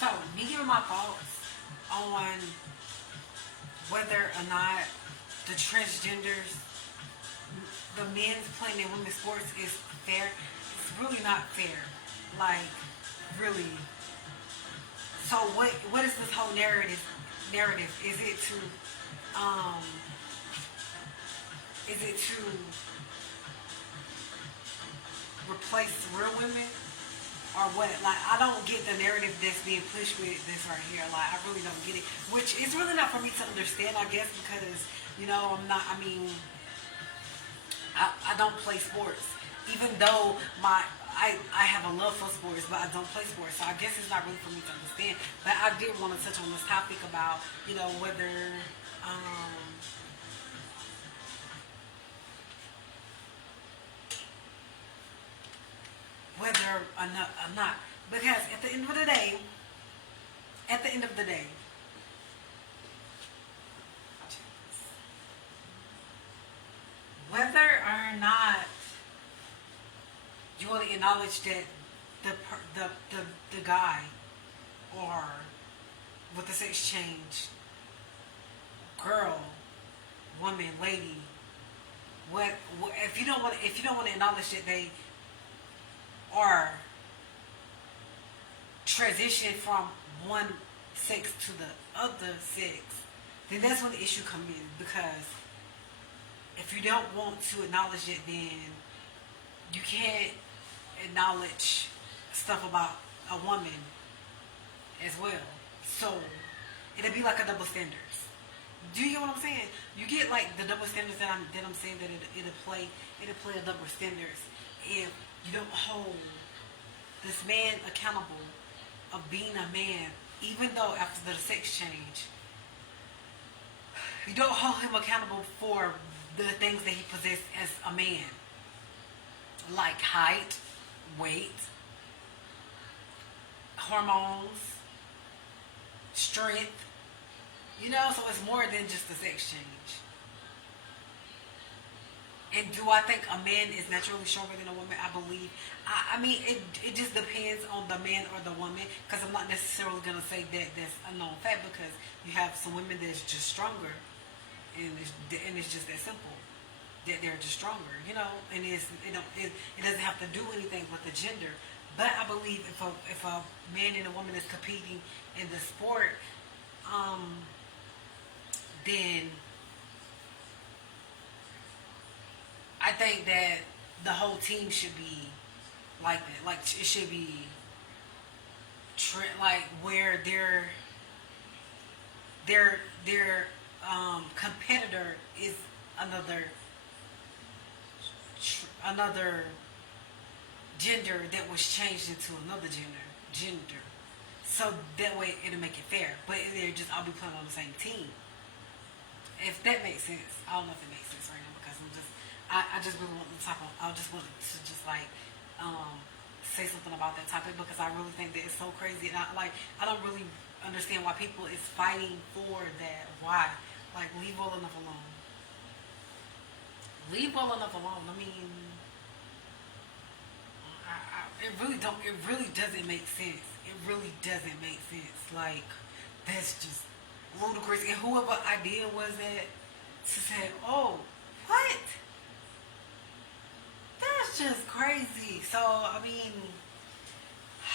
So, me giving my thoughts on whether or not the transgenders, the men's playing in women's sports is fair. It's really not fair. Like, really. So, what is this whole narrative? Narrative is it to um is it to replace real women or what? Like, I don't get the narrative that's being pushed with this right here. Like, I really don't get it. Which is really not for me to understand, I guess, because I'm not. I mean, I don't play sports, even though I have a love for sports, but I don't play sports. So I guess it's not really for me to understand. But I did want to touch on this topic about whether um, whether or not, because at the end of the day, at the end of the day, whether or not you want to acknowledge that the guy or with the sex change, girl, woman, lady, what if you don't want to acknowledge that they are transition from one sex to the other sex, then that's when the issue comes in. Because if you don't want to acknowledge it, then you can't acknowledge stuff about a woman as well. So it'll be like a double standards. Do you get what I'm saying? You get like the double standards that I'm saying that it'll play a double standards if you don't hold this man accountable of being a man, even though after the sex change, you don't hold him accountable for the things that he possessed as a man, like height, weight, hormones, strength. So it's more than just the sex change. And do I think a man is naturally stronger than a woman? I believe. I mean, it just depends on the man or the woman. Because I'm not necessarily gonna say that that's a known fact. Because you have some women that's just stronger, and it's just that simple. That they're just stronger, And it doesn't have to do anything with the gender. But I believe if a man and a woman is competing in the sport, then I think that the whole team should be like that. Like it should be like where their competitor is another gender that was changed into another gender. So that way it'll make it fair. But they're just all be playing on the same team. If that makes sense, I don't know if it makes sense right now because I just really want to talk. I just want to just like say something about that topic because I really think that it's so crazy, and I don't really understand why people is fighting for that. Why? Like leave well enough alone. Leave well enough alone. I mean, it really don't. It really doesn't make sense. It really doesn't make sense. Like that's just ludicrous. And whoever idea was that to say, oh, what? That's just crazy. So I mean,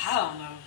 I don't know.